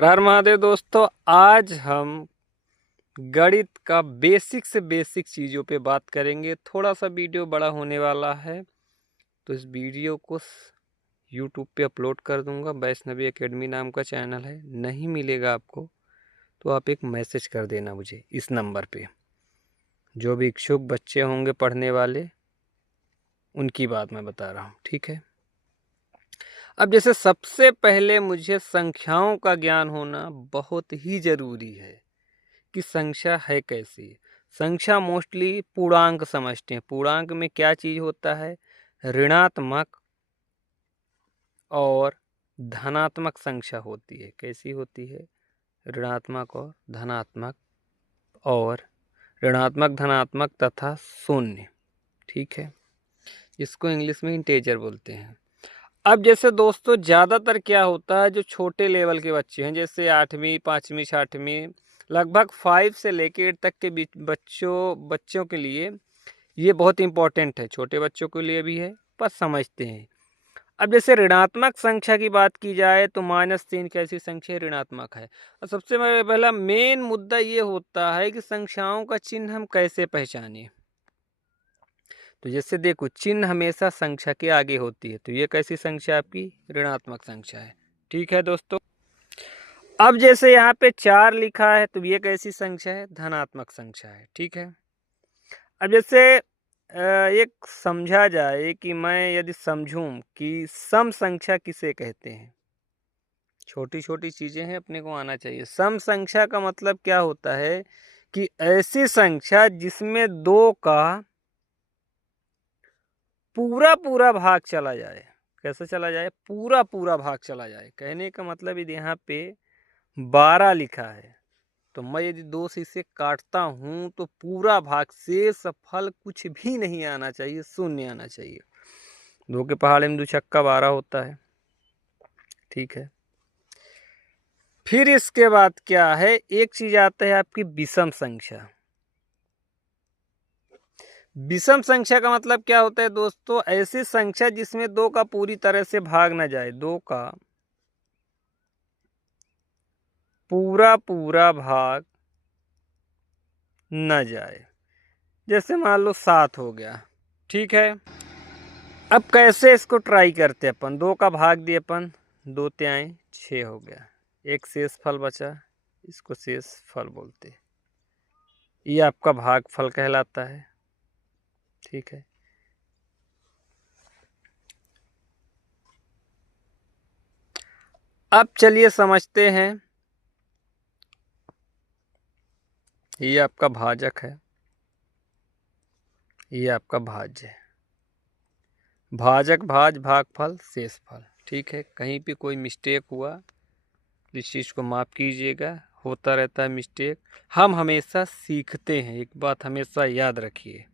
हर हर महादेव दोस्तों। आज हम गणित का बेसिक से बेसिक चीज़ों पे बात करेंगे। थोड़ा सा वीडियो बड़ा होने वाला है तो इस वीडियो को यूट्यूब पे अपलोड कर दूंगा। वैष्णवी एकेडमी नाम का चैनल है, नहीं मिलेगा आपको तो आप एक मैसेज कर देना मुझे इस नंबर पे। जो भी इच्छुक बच्चे होंगे पढ़ने वाले उनकी बात मैं बता रहा हूँ, ठीक है। अब जैसे सबसे पहले मुझे संख्याओं का ज्ञान होना बहुत ही ज़रूरी है कि संख्या है कैसी। संख्या मोस्टली पूर्णांक समझते हैं। पूर्णांक में क्या चीज़ होता है, ऋणात्मक और धनात्मक संख्या होती है। कैसी होती है, ऋणात्मक और धनात्मक, और ऋणात्मक धनात्मक तथा शून्य, ठीक है। इसको इंग्लिश में इंटीजर बोलते हैं। अब जैसे दोस्तों ज़्यादातर क्या होता है, जो छोटे लेवल के बच्चे हैं जैसे 8वीं 5वीं 6वीं लगभग 5 से लेकर 8 तक के बीच बच्चों के लिए ये बहुत इम्पोर्टेंट है। छोटे बच्चों के लिए भी है पर समझते हैं। अब जैसे ऋणात्मक संख्या की बात की जाए तो -3 कैसी संख्या ऋणात्मक है। और सबसे पहला मेन मुद्दा ये होता है कि संख्याओं का चिन्ह हम कैसे पहचानें। तो जैसे देखो, चिन्ह हमेशा संख्या के आगे होती है, तो ये कैसी संख्या आपकी ऋणात्मक संख्या है, ठीक है दोस्तों। अब जैसे यहाँ पे 4 लिखा है तो ये कैसी संख्या है, धनात्मक संख्या है, ठीक है। अब जैसे एक समझा जाए कि मैं यदि समझूं कि सम संख्या किसे कहते हैं। छोटी छोटी चीजें हैं, अपने को आना चाहिए। सम संख्या का मतलब क्या होता है कि ऐसी संख्या जिसमें 2 का पूरा पूरा भाग चला जाए। कैसे चला जाए, पूरा पूरा भाग चला जाए। कहने का मतलब यदि यहाँ पे 12 लिखा है तो मैं यदि 2 से इसे काटता हूँ तो पूरा भाग से सफल कुछ भी नहीं आना चाहिए, शून्य आना चाहिए। 2 के पहाड़े में 2 छक्का 12 होता है, ठीक है। फिर इसके बाद क्या है, एक चीज आता है आपकी विषम संख्या। विषम संख्या का मतलब क्या होता है दोस्तों, ऐसी संख्या जिसमें 2 का पूरी तरह से भाग ना जाए। 2 का पूरा पूरा भाग न जाए। जैसे मान लो 7 हो गया, ठीक है। अब कैसे इसको ट्राई करते हैं अपन। 2 का भाग दिए अपन, 2 तिहाई 6 हो गया, एक शेष फल बचा, इसको शेष फल बोलते हैं। ये आपका भाग फल कहलाता है, ठीक है। अब चलिए समझते हैं। ये आपका भाजक है, ये आपका भाज्य है। भाजक भाज भागफल शेष फल, ठीक है। कहीं पे कोई मिस्टेक हुआ तो इस चीज़ को माफ़ कीजिएगा, होता रहता है मिस्टेक। हम हमेशा सीखते हैं, एक बात हमेशा याद रखिए।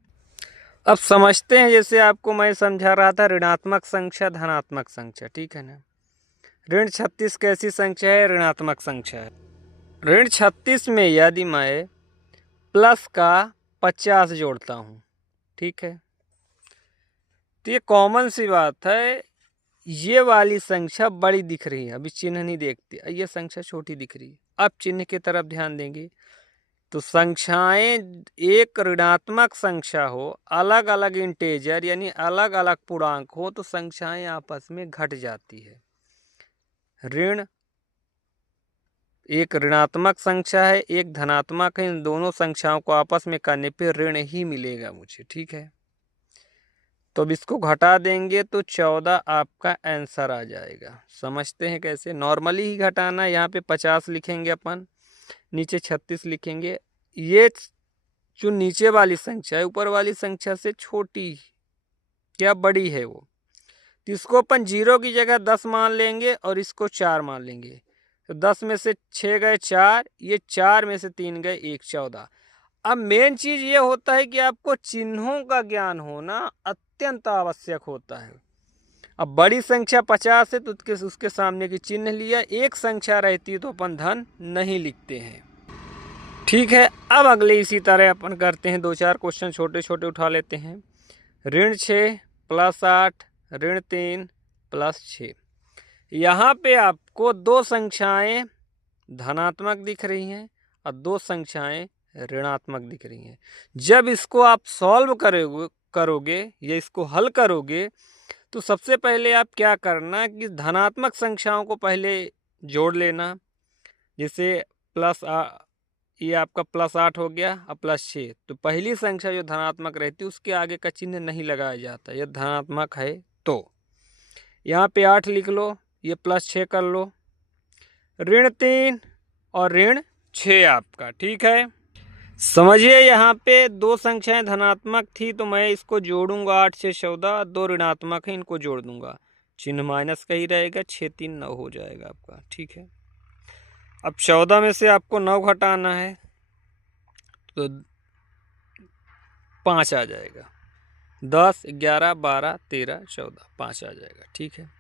अब समझते हैं, जैसे आपको मैं समझा रहा था ऋणात्मक संख्या धनात्मक संख्या, ठीक है ना। ऋण 36 कैसी संख्या है, ऋणात्मक संख्या है। ऋण 36 में यदि मैं प्लस का 50 जोड़ता हूँ, ठीक है, तो ये कॉमन सी बात है। ये वाली संख्या बड़ी दिख रही है, अभी चिन्ह नहीं देखते, ये संख्या छोटी दिख रही है। अब चिन्ह की तरफ ध्यान देंगे तो संख्याएं एक ऋणात्मक संख्या हो, अलग अलग इंटेजर यानी अलग अलग पूर्णांक हो तो संख्याएं आपस में घट जाती है। ऋण एक ऋणात्मक संख्या है, एक धनात्मक है, इन दोनों संख्याओं को आपस में करने पे ऋण ही मिलेगा मुझे, ठीक है। तो अब इसको घटा देंगे तो 14 आपका आंसर आ जाएगा। समझते हैं कैसे, नॉर्मली ही घटाना। यहाँ पे 50 लिखेंगे अपन, नीचे 36 लिखेंगे। ये जो नीचे वाली संख्या है ऊपर वाली संख्या से छोटी या बड़ी है वो, तो इसको अपन 0 की जगह 10 मान लेंगे और इसको 4 मान लेंगे। तो 10 में से 6 गए 4, ये 4 में से 3 गए 1, 14। अब मेन चीज ये होता है कि आपको चिन्हों का ज्ञान होना अत्यंत आवश्यक होता है। अब बड़ी संख्या 50 है तो उसके सामने की चिन्ह लिया, एक संख्या रहती है तो अपन धन नहीं लिखते हैं, ठीक है। अब अगले इसी तरह अपन करते हैं, 2-4 क्वेश्चन छोटे छोटे उठा लेते हैं। ऋण 6 + 8, ऋण 3 + 6। यहाँ पे आपको 2 संख्याएं धनात्मक दिख रही हैं और 2 संख्याएं ऋणात्मक दिख रही हैं। जब इसको आप सॉल्व करोगे या इसको हल करोगे तो सबसे पहले आप क्या करना कि धनात्मक संख्याओं को पहले जोड़ लेना। जैसे ये आपका +8 हो गया और +6, तो पहली संख्या जो धनात्मक रहती है उसके आगे का चिन्ह नहीं लगाया जाता, यह धनात्मक है तो। यहाँ पे 8 लिख लो, ये +6 कर लो, ऋण 3 और ऋण 6 आपका। ठीक है, समझिए यहाँ पे 2 संख्याएं धनात्मक थी तो मैं इसको जोड़ूंगा 8 से 14, 2 ऋणात्मक है इनको जोड़ दूंगा, चिन्ह माइनस का ही रहेगा, 6 3 9 हो जाएगा आपका। ठीक है, अब 14 में से आपको 9 घटाना है तो 5 आ जाएगा, 10 11 12 13 14 5 आ जाएगा। ठीक है,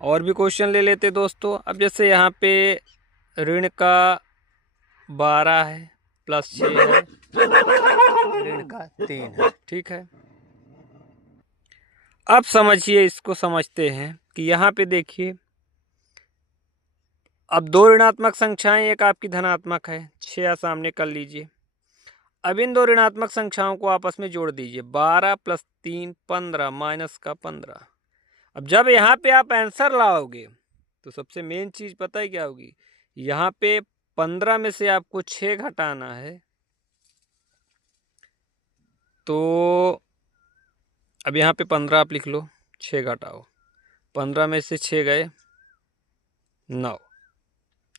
और भी क्वेश्चन ले लेते दोस्तों। अब जैसे यहाँ पे ऋण का 12 है, +6 है, ऋण का 3 है। ठीक है, अब समझिए, इसको समझते हैं कि यहाँ पे देखिए, अब 2 ऋणात्मक संख्याएं, एक आपकी धनात्मक है, 6 सामने कर लीजिए। अब इन 2 ऋणात्मक संख्याओं को आपस में जोड़ दीजिए, 12 + 3 15 माइनस का 15। अब जब यहाँ पे आप आंसर लाओगे तो सबसे मेन चीज पता है क्या होगी, यहाँ पे 15 में से आपको 6 घटाना है। तो अब यहाँ पे 15 आप लिख लो, 6 घटाओ, 15 में से 6 गए 9।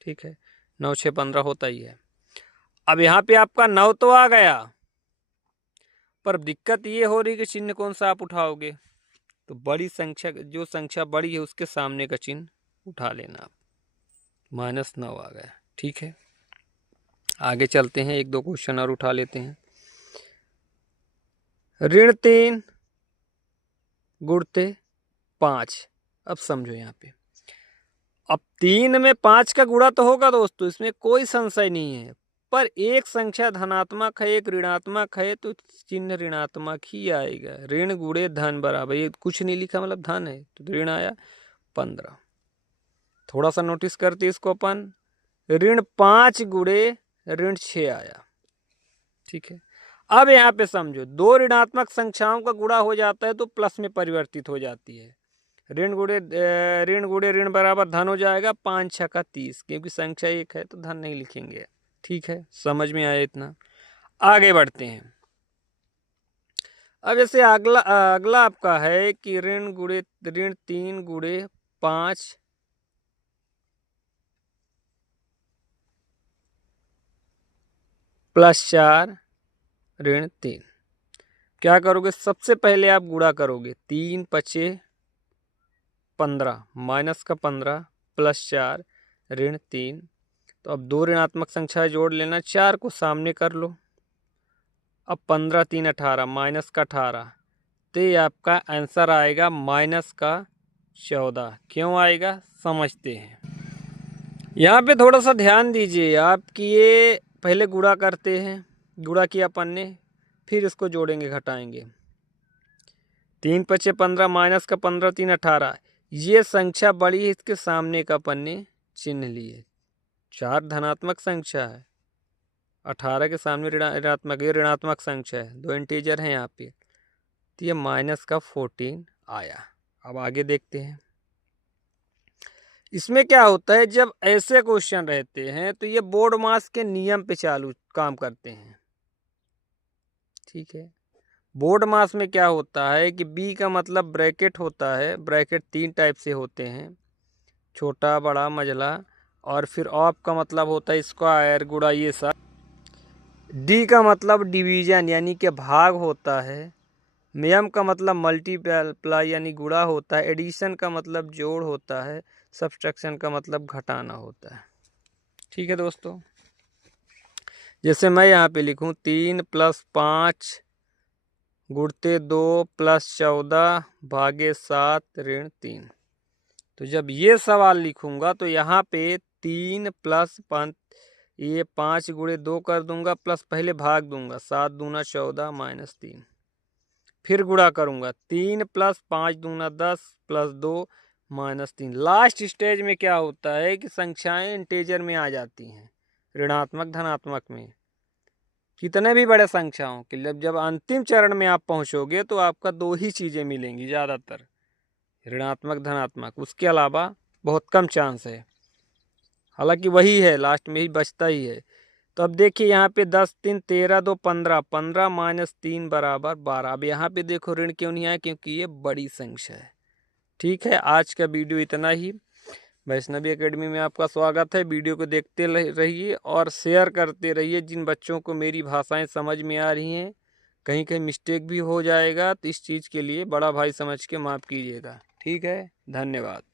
ठीक है, 9 6 15 होता ही है। अब यहाँ पे आपका 9 तो आ गया, पर दिक्कत ये हो रही कि चिन्ह कौन सा आप उठाओगे, तो बड़ी संख्या, जो संख्या बड़ी है उसके सामने का चिन्ह उठा लेना आप, -9 आ गया। ठीक है, आगे चलते हैं, 1 2 क्वेश्चन और उठा लेते हैं। ऋण 3 गुणते 5। अब समझो यहाँ पे, अब 3 में 5 का गुणा तो होगा दोस्तों, इसमें कोई संशय नहीं है, पर एक संख्या धनात्मक है एक ऋणात्मक है तो चिन्ह ऋणात्मक ही आएगा। ऋण गुणे धन बराबर, ये कुछ नहीं लिखा मतलब धन है तो ऋण आया 15। थोड़ा सा नोटिस करते इसको अपन, ऋण 5 गुणे ऋण 6 आया। ठीक है, अब यहाँ पे समझो, 2 ऋणात्मक संख्याओं का गुणा हो जाता है तो प्लस में परिवर्तित हो जाती है। ऋण गुणे ऋण बराबर धन हो जाएगा, 5 6 का 30, क्योंकि संख्या 1 है तो धन नहीं लिखेंगे। ठीक है, समझ में आया इतना। आगे बढ़ते हैं। अब जैसे अगला आपका है कि ऋण 3 गुणे 5 +4 ऋण 3। क्या करोगे, सबसे पहले आप गुणा करोगे, 3 5 15 माइनस का 15 +4 ऋण 3। तो अब 2 ऋणात्मक संख्या जोड़ लेना, 4 को सामने कर लो। अब 15 3 18 माइनस का 18, तो ये आपका आंसर आएगा -14। क्यों आएगा समझते हैं। यहाँ पे थोड़ा सा ध्यान दीजिए आप कि ये पहले गुणा करते हैं, गुणा किया अपन ने, फिर इसको जोड़ेंगे घटाएंगे। 3 5 15 माइनस का 15 3 18, ये संख्या बड़ी है, इसके सामने का अपन ने चिन्ह लिए। 4 धनात्मक संख्या है, 18 के सामने ऋणात्मक, ये ऋणात्मक संख्या है, 2 इंटीजर हैं यहाँ पे, तो ये -14 आया। अब आगे देखते हैं, इसमें क्या होता है, जब ऐसे क्वेश्चन रहते हैं तो ये बोर्ड मास के नियम पे चालू काम करते हैं। ठीक है, बोर्ड मास में क्या होता है कि बी का मतलब ब्रैकेट होता है, ब्रैकेट 3 टाइप से होते हैं, छोटा बड़ा मंझला, और फिर ऑफ का मतलब होता है स्क्वायर गुणा ये सब। डी का मतलब डिवीजन यानी कि भाग होता है, एम का मतलब मल्टीप्लाई यानी गुणा होता है, एडिशन का मतलब जोड़ होता है, सब्सट्रैक्शन का मतलब घटाना होता है। ठीक है दोस्तों, जैसे मैं यहाँ पे लिखूँ 3 + 5 गुणते 2 + 14 भागे 7 ऋण 3। तो जब ये सवाल लिखूंगा तो यहाँ पे 3 + 5, ये 5 गुणे 2 कर दूंगा, प्लस पहले भाग दूंगा, 7 दूना 14 -3, फिर गुणा करूंगा, 3 + 5 दूना 10 + 2 -3। लास्ट स्टेज में क्या होता है कि संख्याएं इंटीजर में आ जाती हैं, ऋणात्मक धनात्मक में। कितने भी बड़े संख्या हो कि जब अंतिम चरण में आप पहुंचोगे तो आपका दो ही चीजें मिलेंगी ज़्यादातर, ऋणात्मक धनात्मक। उसके अलावा बहुत कम चांस है, हालांकि वही है लास्ट में ही बचता ही है। तो अब देखिए यहाँ पे 10 3 13 2 15, 15 -3 बराबर 12। अब यहाँ पे देखो ऋण क्यों नहीं आया, क्योंकि ये बड़ी संख्या है। ठीक है, आज का वीडियो इतना ही। वैष्णवी एकेडमी में आपका स्वागत है। वीडियो को देखते रहिए और शेयर करते रहिए। जिन बच्चों को मेरी भाषाएं समझ में आ रही हैं, कहीं कहीं मिस्टेक भी हो जाएगा तो इस चीज़ के लिए बड़ा भाई समझ के माफ़ कीजिएगा। ठीक है, धन्यवाद।